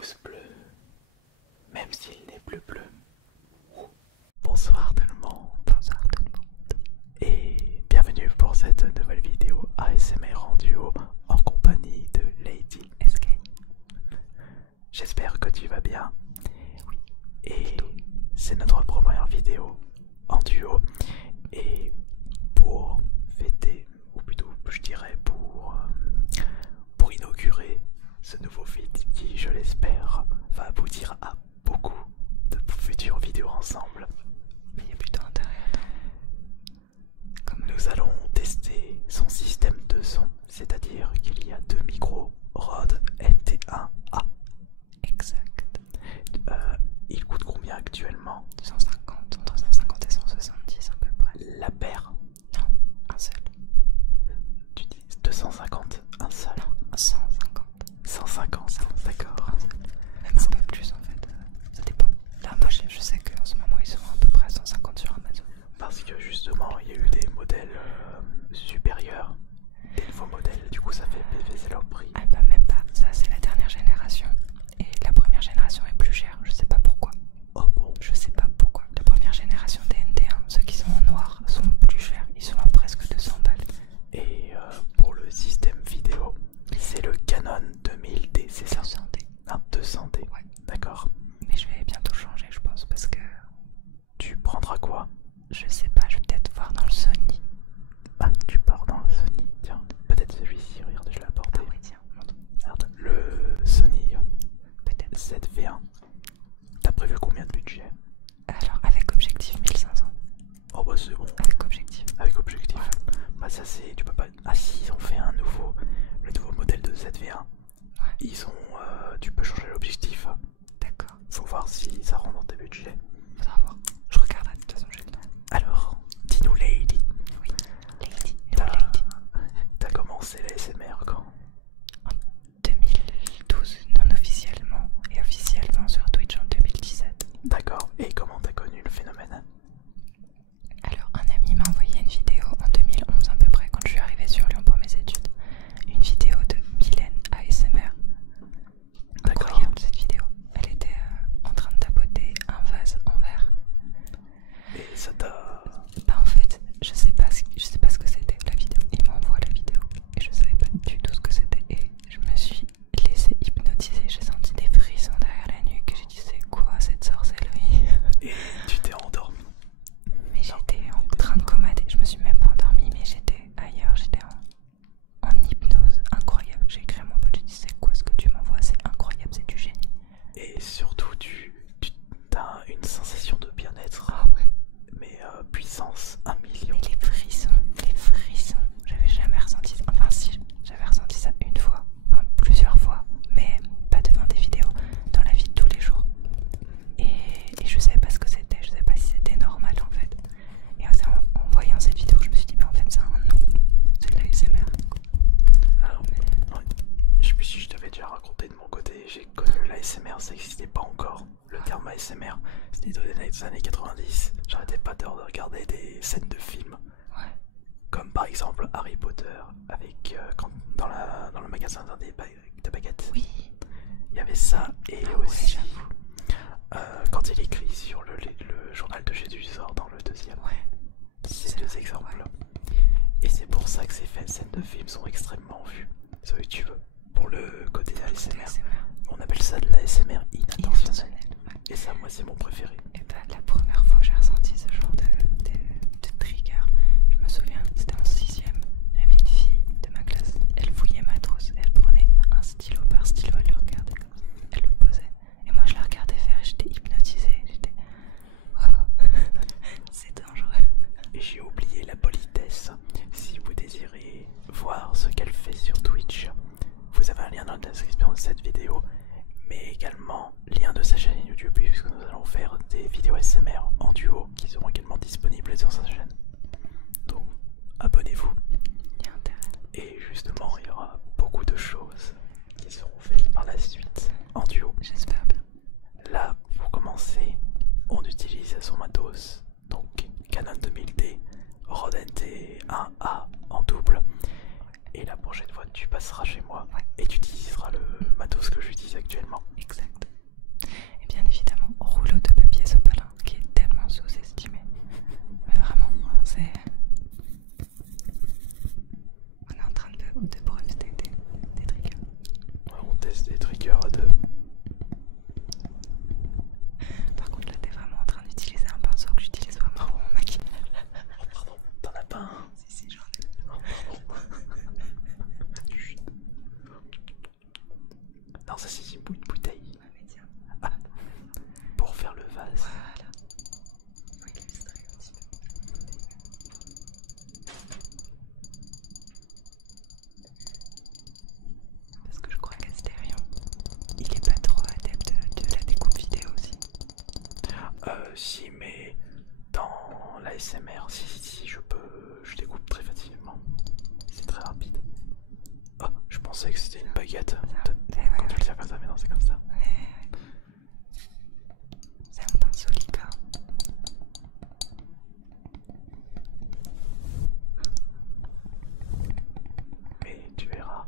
pouce bleu, même s'il n'est plus bleu. Bonsoir tout le monde. Bonsoir tout le monde. Et bienvenue pour cette nouvelle vidéo ASMR en duo en compagnie de Lady SK. J'espère que tu vas bien. Oui. Et c'est notre première vidéo en duo. Et pour fêter, ou plutôt je dirais pour inaugurer ce nouveau feed qui, je l'espère, va aboutir à beaucoup de futures vidéos ensemble. Mais il y a plutôt intérêt à Nous allons tester son système de son, c'est-à-dire qu'il y a deux micros Rode NT1A. Exact. Il coûte combien actuellement? 150, entre 150 et 170 à peu près. La paire? Non, un seul. Tu dis 250, un seul? Non, 150. 150, d'accord. Même un peu plus en fait, ça dépend. Là moi je sais qu'en ce moment ils sont à peu près à 150 sur Amazon. Parce que justement il y a eu des modèles supérieurs, des nouveaux modèles, du coup ça fait baisser leur prix. Ah bah même pas, ça c'est la dernière génération. Et la première génération est plus chère, je sais pas pourquoi. Oh bon? Je sais pas pourquoi. La première génération des NT1, ceux qui sont en noir, sont plus chers, ils sont à presque 200 balles. Et pour le système vidéo, c'est le Canon 2000D, c'est ça? 200D. Ah, 200D, Ouais. d'accord. Mais je vais bientôt changer je pense parce que Tu prendras quoi? je sais pas, je vais peut-être voir dans le Sony. Ah, tu pars dans le Sony, tiens, peut-être celui-ci, regarde, je l'ai apporté. Ah oui tiens, montre. Regarde, le Sony Peut-être. ZV1. T'as prévu combien de budget? Alors avec objectif 1500. Oh bah c'est bon, Avec objectif. avec objectif. Bah ça c'est, tu peux pas... Ah si, ils ont fait le nouveau modèle de ZV1. Ouais. Ils ont, tu peux changer l'objectif. D'accord. Faut voir si ça rentre dans tes budgets. Faudra voir. Je regarderai de toute façon j'ai le temps. Alors, dis-nous Lady, Oui. Lady. No Lady. t'as commencé l'ASMR quand? En 2012 non officiellement et officiellement sur Twitch en 2017. D'accord, et comment t'as connu le phénomène? Alors un ami m'a envoyé une vidéo en 2011 à peu près quand je suis arrivée sur Lyon pour mes études. Une vidéo de Mylène ASMR. D'accord. Incroyable cette vidéo. Elle était en train de tapoter un vase en verre. Et ça t'a... Bah en fait, je sais pas ce que c'était la vidéo. Il m'envoie la vidéo et je savais pas du tout ce que c'était et je me suis laissée hypnotiser. J'ai senti des frissons derrière la nuque et j'ai dit c'est quoi cette sorcellerie? Et tu t'es endormi? Mais j'étais en train de comater. Je me suis même pas endormie mais j'étais ailleurs. J'étais en hypnose. Incroyable. J'ai écrit à mon pote, j'ai dit c'est quoi ce que tu m'envoies? C'est incroyable, c'est du génie. Et surtout, tu as une sensation de bien-être, Ah ouais. mais puissance 1 million. Mais les frissons, j'avais jamais ressenti ça. Enfin si, j'avais ressenti ça une fois, enfin plusieurs fois, mais pas devant des vidéos, dans la vie de tous les jours. Et je savais pas ce que c'était, je savais pas si c'était normal en fait. Et c'est en voyant cette vidéo que je me suis dit mais en fait ça a un nom, c'est de l'ASMR. Alors, ouais, je sais plus si je t'avais déjà raconté de mon côté, j'ai connu l'ASMR, ça n'existait pas encore. Le terme ASMR, c'était dans les années 90. J'arrêtais pas de regarder des scènes de films, Ouais. comme par exemple Harry Potter, avec dans le magasin de baguettes. Oui. Il y avait ça, et Ah ouais, aussi j'avoue. quand il écrit sur le journal de Jésus sort dans le deuxième. Ouais. Ces deux exemples. Et c'est pour ça que ces scènes de films sont extrêmement vues sur YouTube. Pour le côté ASMR. On appelle ça de l'ASMR inintentionnel. Ouais. Et ça, moi, c'est mon préféré. Et bah la première fois que j'ai ressenti ce genre de trigger, je me souviens, c'était en 6ème. J'avais une fille de ma classe, elle fouillait ma trousse, elle prenait un stylo par stylo, elle le regardait comme ça, elle le posait. Et moi je la regardais faire et j'étais hypnotisée, j'étais... Waouh, c'est dangereux. Et j'ai oublié la politesse. Si vous désirez voir ce qu'elle fait sur Twitch, vous avez un lien dans la description de cette vidéo, mais également lien de sa chaîne YouTube, puisque nous allons faire des vidéos ASMR en duo qui seront également disponibles sur sa chaîne. Donc abonnez-vous. Il y a intérêt. Et justement, il y aura beaucoup de choses qui seront faites par la suite en duo. J'espère bien. Là, pour commencer, on utilise son matos, donc Canon 2000D, Rode NT1A en double. Et la prochaine fois, tu passeras chez moi et tu utiliseras le matos que j'utilise actuellement. Exact. trigger à deux. Par contre là t'es vraiment en train d'utiliser un pinceau que j'utilise vraiment pour mon maquillage. Oh pardon, t'en as pas un? Si j'en ai. Oh pardon. Non, ça c'est une bouteille. Ouais mais tiens. Ah, pour faire le vase. Voilà. Faut illustrer un petit peu. Parce que je crois qu'Astérion, il est pas trop adepte de la découpe vidéo aussi. Si, mais dans l'ASMR, si je découpe très facilement. C'est très rapide. Oh, je pensais que c'était une baguette. Quand tu le tiens comme ça, mais non, c'est comme ça. Ouais. C'est un pinceau licorne. Mais tu verras,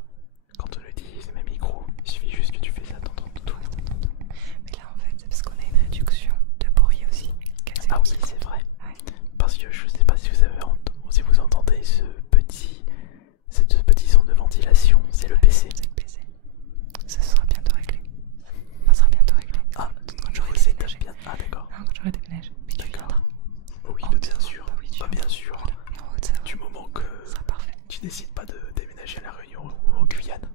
quand on utilise mes micros, il suffit juste que tu fais ça, t'entends tout. Mais là en fait c'est parce qu'on a une réduction de bruit aussi. Ah oui, c'est vrai. Ouais. Parce que je sais pas si vous entendez ce petit son de ventilation, c'est le PC. C'est le PC. Ça sera bientôt réglé. Ça sera bientôt réglé. Ah, quand j'aurai vous êtes déménagé. bien. Ah d'accord. Non, quand j'aurai déménagé. Mais tu viendras. Oui, En bah, Haute-Savoie. bien sûr. Bah oui, tu Bah, bien sûr. Voilà. Et en Haute-Savoie, Du moment que ça sera parfait. tu décides pas de déménager à La Réunion ou en Guyane.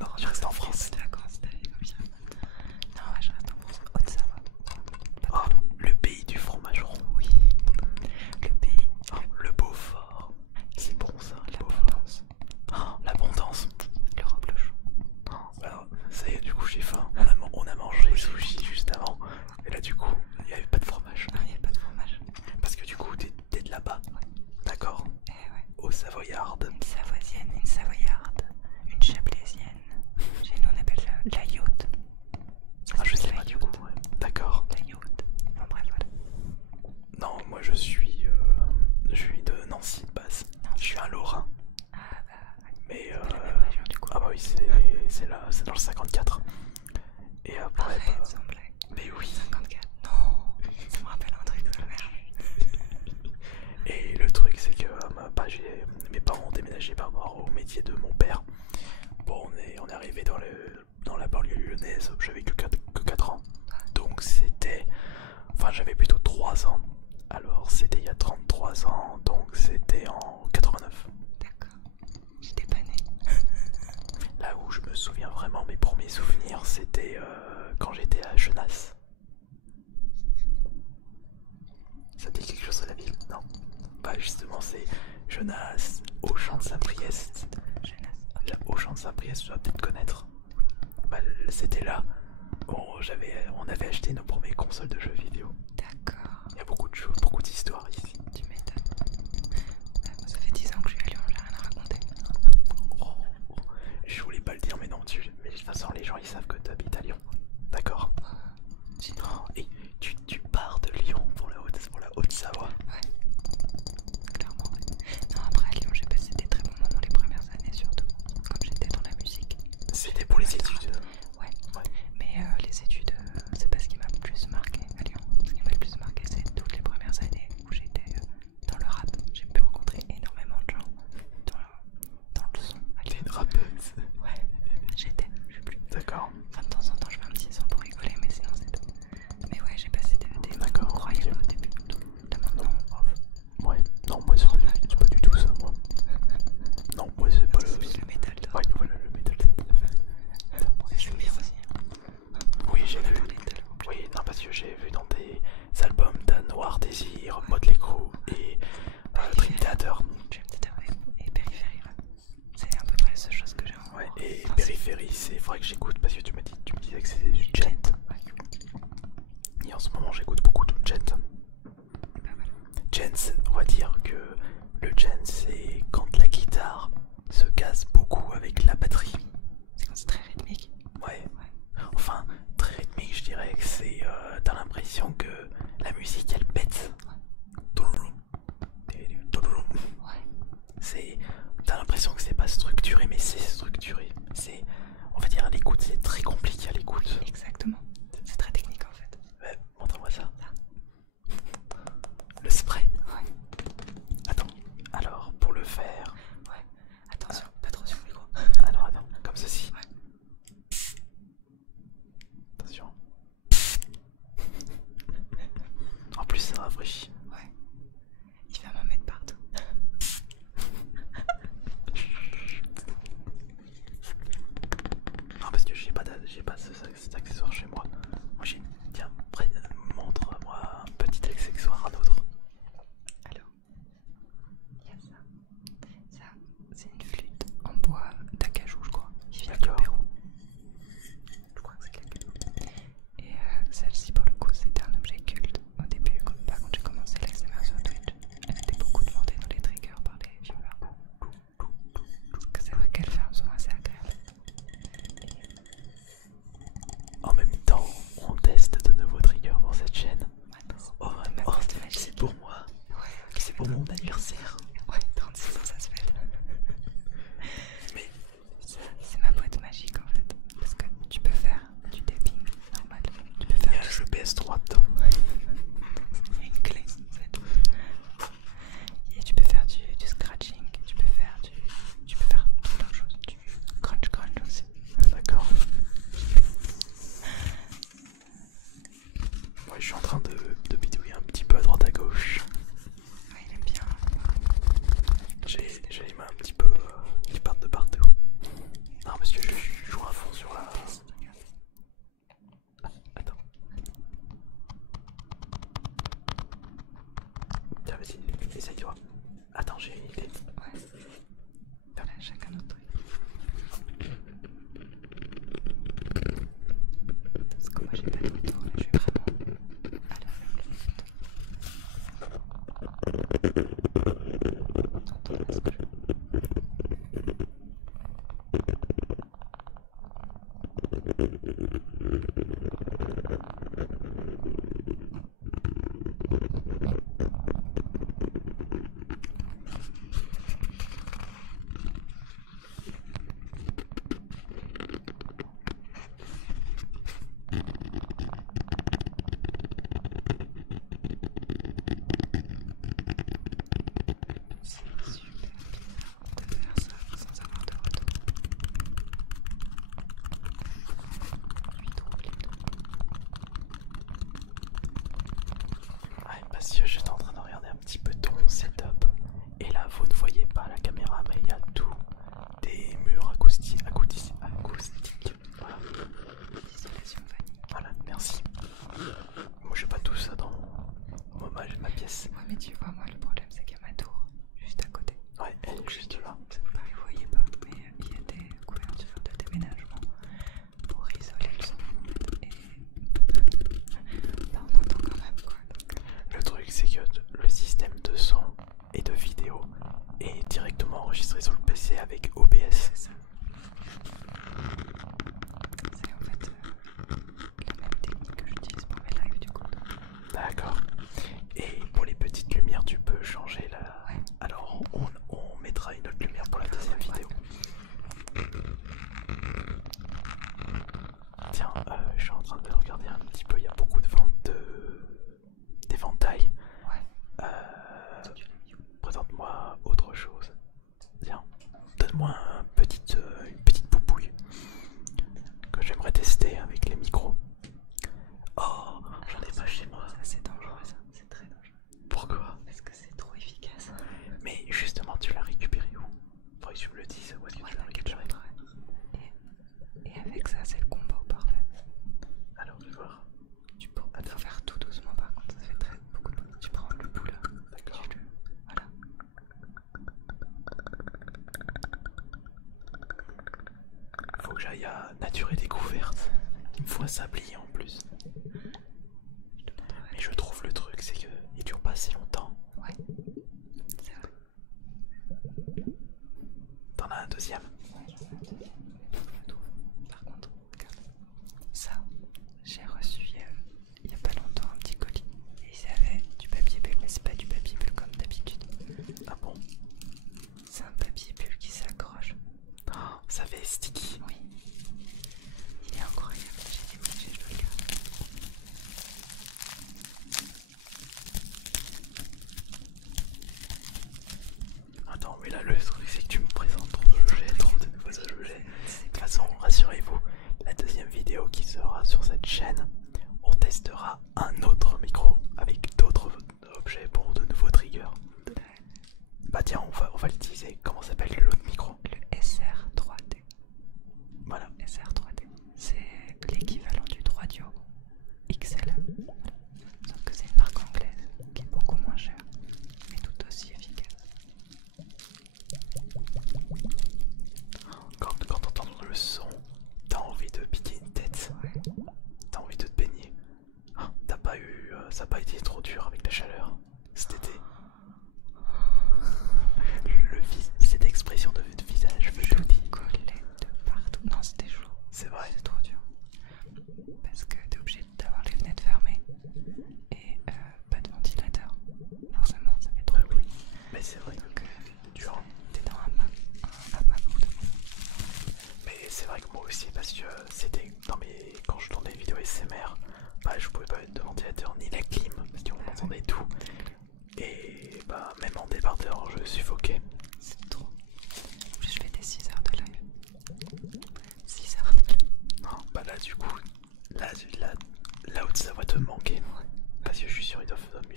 Non, je reste en France. Pas de vacances, t'as vu comme ça. Non, ouais, je reste en France. Haute-Savoie. Oh, le pays du fromage rond. Oui. Le pays. Oh, le Beaufort. C'est bon ça, le Beaufort. L'abondance. Oh, l'abondance. L'Europe le chaud. Oh, alors, ça y est, du coup j'ai faim. On a mangé sushi juste avant. Et là du coup, il n'y avait pas de fromage. Non, il n'y a pas de fromage. Parce que du coup, t'es de là-bas. D'accord. Eh ouais. Au Savoyarde. Une savoisienne, une savoyarde, une chablaisienne. Chez nous on appelle la yacht. Ah, je sais pas du coup. Ouais. D'accord. La yacht. Enfin bref, voilà. Non, moi je suis de Nancy de base. Je suis un Lorrain. Ah bah, ouais. Mais C'est pas la même région du coup. ah bah oui, c'est là, c'est dans le 54. Et après, Arrête, bah, sans blague. mais oui. 54. Non, ça me rappelle un truc de merde. Et le truc c'est que mes parents ont déménagé par rapport au métier de mon père. Bon, on est arrivé dans la banlieue lyonnaise, j'avais que 4 ans. Donc c'était... Enfin j'avais plutôt 3 ans. Alors c'était il y a 33 ans, donc c'était en 89. D'accord. J'étais pas née. Là où je me souviens vraiment, mes premiers souvenirs, c'était quand j'étais à Genasse. Ça dit quelque chose à la ville? Non. Bah justement c'est Genasse, Auchan de Saint-Priest. Jeunesse. La Auchan de Saint-Priest, tu dois peut-être connaître. Bah c'était là où on avait acheté nos premières consoles de jeux vidéo. D'accord. Il y a beaucoup de choses, beaucoup d'histoires ici. Tu m'étonnes. Moi ça fait 10 ans que je suis à Lyon, j'ai rien à raconter. Oh, je voulais pas le dire, mais non, mais de toute façon les gens ils savent que tu habites à Lyon. D'accord. Et tu pars de Lyon pour la Haute-Savoie. Ouais. Clairement. Non, après à Lyon j'ai passé des très bons moments les premières années surtout. Comme j'étais dans la musique. C'était pour les études. Ouais. Ouais. Mais les études, c'est pas ce qui m'a le plus marqué à Lyon. Ce qui m'a le plus marqué, c'est toutes les premières années où j'étais dans le rap. J'ai pu rencontrer énormément de gens dans le son à Lyon. T'es une rappeuse. Ouais, je suis plus. D'accord. Enfin, de temps en temps, je fais un petit son pour rigoler, mais sinon, c'est tout. Mais ouais, j'ai passé des D'accord, incroyables ok. au début. Là maintenant, off. Ouais, non, moi c'est pas du tout ça, moi. Non, moi c'est pas C'est plus le métal, toi. Ouais, voilà le métal. J'aime bien aussi. Oui, j'ai vu. Oui, non, parce que j'ai vu dans des albums d'un Noir Désir, Motley Crue et Dream Theater. Dream Theater et Périphérie, ouais. C'est à peu près la seule chose que j'ai en Ouais, et enfin, Périphérie, c'est vrai que j'écoute parce que tu me disais que c'était du gent. Ouais. Et en ce moment, j'écoute beaucoup de gent. Gent, on va dire que le gent, c'est quand la guitare se casse beaucoup avec la batterie. C'est quand c'est très rythmique. Ouais. Enfin, très rythmique, je dirais que c'est. T'as l'impression que la musique elle pète. Ouais. C'est. T'as l'impression que c'est pas structuré, mais c'est structuré. C'est. On va dire à l'écoute, c'est très compliqué à l'écoute. Exactement. C'est très technique en fait. Ouais, montre-moi ça. Le spray. Ouais. Attends, alors pour le faire. Ouais. Attention, pas trop sur le micro. Alors attends, comme ceci. Ouais. j'ai pas cet accessoire chez moi. Moi j'ai, tiens, montre-moi un petit accessoire, un autre. Alors, il y a ça. Ça, c'est une flûte en bois d'acajou, je crois. Qui vient du Pérou. Je crois que c'est de l'acajou. Et celle-ci, pour le coup, c'était un objet culte au début. Quand j'ai commencé l'ASMR sur Twitch, elle était beaucoup demandée dans les triggers par les viewers. Parce que c'est vrai qu'elle fait un son assez agréable. En même temps, on teste de nouveaux triggers pour cette chaîne. Oh, c'est pour moi. Ouais, c'est pour mon anniversaire. Ouais, 36 ans, ça se fait. Mais c'est ma boîte magique en fait. Parce que tu peux faire du tapping normal. Tu peux faire il y a un jeu PS3 dedans. Il y a une clé en fait. Et tu peux faire du scratching. Tu peux faire plein de choses. Du crunch aussi. D'accord. Ouais, je suis en train de bidouiller un petit peu à droite à gauche. Ouais, il aime bien. J'ai les mains un petit peu qui partent de partout. Non, monsieur, je joue à fond sur la. Ah, attends. Tiens, vas-y, essaye-toi. Attends, j'ai une idée. Ouais. Voilà, chacun notre truc. Parce que moi j'ai pas de retour, là je suis vraiment à la T'entends ce que je... C'est super bizarre de faire ça sans avoir de retour. Je suis trop Ouais, monsieur, j'étais en train de regarder un petit peu ton setup. Et là, vous ne voyez pas la caméra, mais il y a tout. Des murs acoustiques. Voilà. d'isolation vanille. Voilà, merci. Moi, j'ai pas tout ça dans ma pièce. Ouais, mais tu vois, moi le problème c'est qu'il y a ma tour juste à côté. Ouais, elle est juste là. Pareil, vous voyez pas, mais il y a des couvertures de déménagement pour isoler le son. Et bah, on entend quand même quoi. Le truc, c'est que le système de son et de vidéo est directement enregistré sur le PC avec OBS. C'est ça. C'est en fait la même technique que j'utilise pour mes lives du coup. D'accord. Et pour les petites lumières, tu peux changer la. Ouais. Alors, on mettra une autre lumière pour la deuxième vidéo. Tiens, je suis en train de regarder un petit peu. Il y a beaucoup de ventes d'éventails. Ouais. Présente-moi autre chose. Tiens, donne-moi une petite poupouille que j'aimerais tester avec les micros. Oh, j'en ai pas chez moi. Ça c'est dangereux ça, c'est très dangereux. Pourquoi? Parce que c'est trop efficace. Mais justement, tu l'as récupéré où? Faudrait que tu me le dises. Où est-ce que tu l'as récupéré? Et avec ça c'est le combo parfait. Alors, je vais voir. Tu peux faire tout doucement par contre, ça fait beaucoup de bruit. Tu prends le bout là. D'accord. Voilà. Faut que j'aille à Nature et Découverte. Il me faut un sablier en plus. Mais je trouve le truc, c'est que il dure pas si longtemps. Ouais. C'est vrai. T'en as un deuxième? Par contre, regarde. Ça, j'ai reçu il y a pas longtemps un petit colis. Et ils avaient du papier bulle, mais c'est pas du papier bulle comme d'habitude. Ah bon? C'est un papier bulle qui s'accroche. Oh, ça fait sticky. Oui. Il est incroyable. J'ai dit oui, je dois le garder. Attends, mais là le truc c'est que tu me présentes trop de nouveaux objets. De toute façon, rassurez-vous, la deuxième vidéo qui sera sur cette chaîne, on testera un autre micro avec d'autres objets pour de nouveaux triggers. Bah tiens, on va l'utiliser. Comment s'appelle l'autre micro? Le SR3D. Voilà. SR3D. c'est parce que c'était dans mes... Quand je tournais des vidéos SMR, bah je pouvais pas mettre de ventilateur ni la clim parce qu'on entendait tout. Et bah même en débardeur je suffoquais. C'est trop. En plus, je fais des 6 heures de live. 6 heures de live. Non, bah là du coup, là où ça va te manquer. Parce que je suis sûr il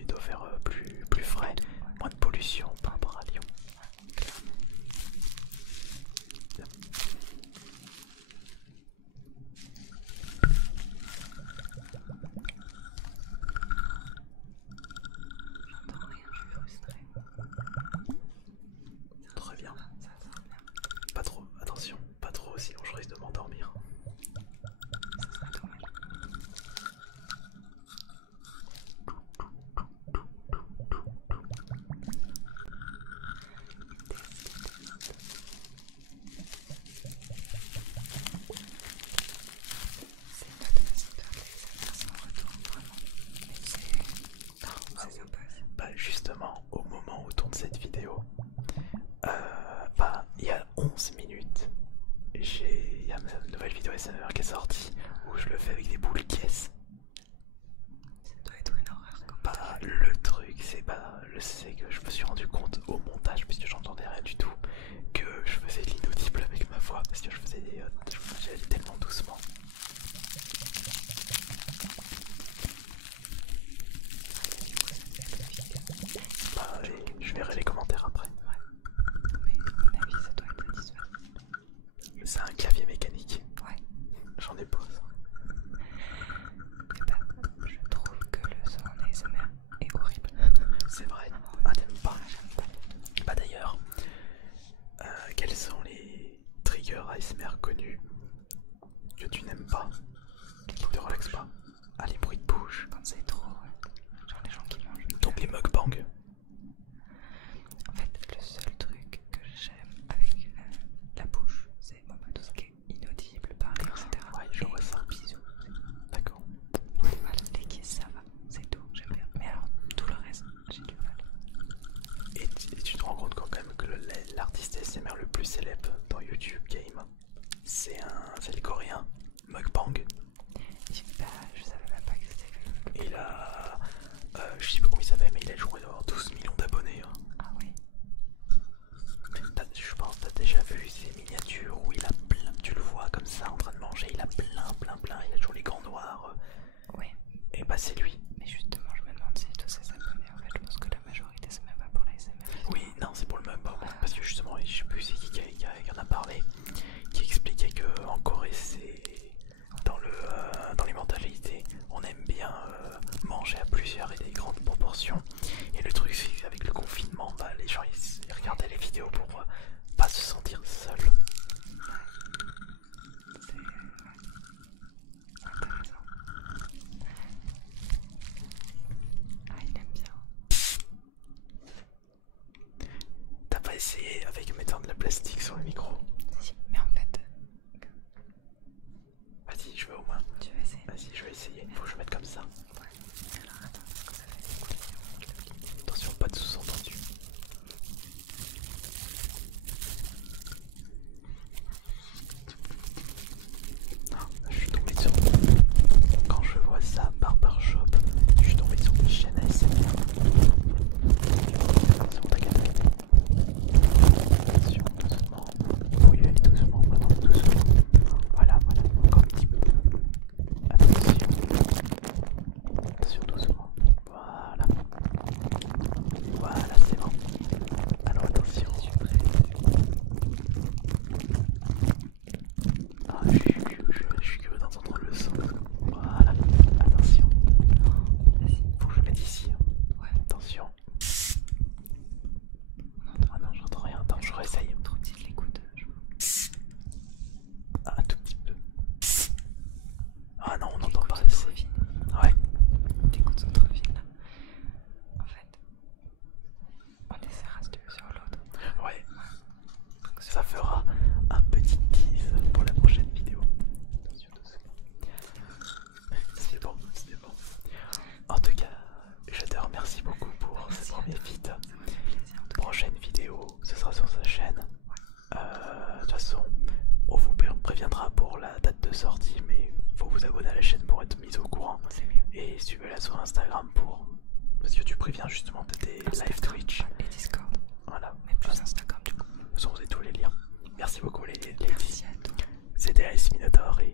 doit faire plus frais, moins de pollution par rapport à Lyon. J'entends rien, je suis frustrée. Très bien. Ça sort bien. Pas trop, attention, pas trop sinon je risque de m'endormir. Ça serait dommage. C'est une note super plaisir, sans retour, vraiment. Mais c'est sympa. Bah justement, au moment où tourne cette vidéo, bah il y a 11 minutes, il y a une nouvelle vidéo SMR qui est sortie où je le fais avec des boules caisses. Ça doit être une horreur quand même. Bah le truc c'est que je me suis rendu compte au montage, puisque j'entendais rien du tout, que je faisais l'inaudible avec ma voix, parce que j'allais tellement doucement. Bah je verrai les commentaires après. Ouais. Mais à mon avis, ça doit être satisfaisant. C'est un clavier mécanique, Ouais. j'en ai pas. Et bah, je trouve que le son en ASMR est horrible. C'est vrai. Ah t'aimes pas? J'aime pas. Bah d'ailleurs, quels sont les triggers ASMR connus que tu n'aimes pas, qui te relaxent pas? Ah, les bruits de bouche. Quand c'est trop, genre les gens qui mangent. Donc les mukbangs. En fait, le seul truc que j'aime avec la bouche, c'est bon, bah, tout ce qui est inaudible, parler, etc. Ouais, je vois ça. Bisous. D'accord. Voilà, les kisses, ça va, c'est tout, j'aime bien. Mais alors, tout le reste, j'ai du mal. Et tu te rends compte quand même que l'artiste ASMR le plus célèbre dans YouTube Game, c'est le coréen Mukbang. Bah, je savais même pas que c'était lui. Il a, je sais pas comment il s'appelle, mais il a joué d'avoir 12 millions d'abonnés. Hein. Ah oui. Je pense que t'as déjà vu ces miniatures où il a plein, tu le vois comme ça en train de manger, il a plein, il a toujours les gants noirs. Oui. Et bah c'est lui. Mais justement, je me demande si tous ces abonnés, en fait, je pense que la majorité, c'est même pas pour la SMR. Oui, non, c'est pour le mukbang. Parce que justement, je sais plus c'est qui en a parlé, qui expliquait que en Corée, c'est dans les mentalités, on aime bien manger à plusieurs et des grandes proportions. Et le truc, c'est qu'avec le confinement, bah, les gens ils regardaient les vidéos pour pas se sentir seuls. C'est intéressant. Ah, il aime bien. T'as pas essayé avec mettant de la plastique sur le micro? Si, mais en fait, Vas-y, je vais au moins. tu vas essayer. Vas-y, je vais essayer. Faut que je mette comme ça. Ouais. Alors attends, parce que ça fait des coups de pied. Attention, pas de sous-entendu. Je suis tombé sur... Quand je vois ça, Barbershop, je suis tombé sur une chaîne ASMR. Attention, t'as gagné. Attention, doucement. Oui, allez doucement, vraiment doucement. Voilà, encore un petit peu. Attention. Et suivez-la sur Instagram pour... Parce que tu préviens justement de tes live Twitch. Et Discord. Voilà. Mais plus Instagram du coup. Vous aurez tous les liens. Merci beaucoup les Merci à toi. C'était Alice Minotaur et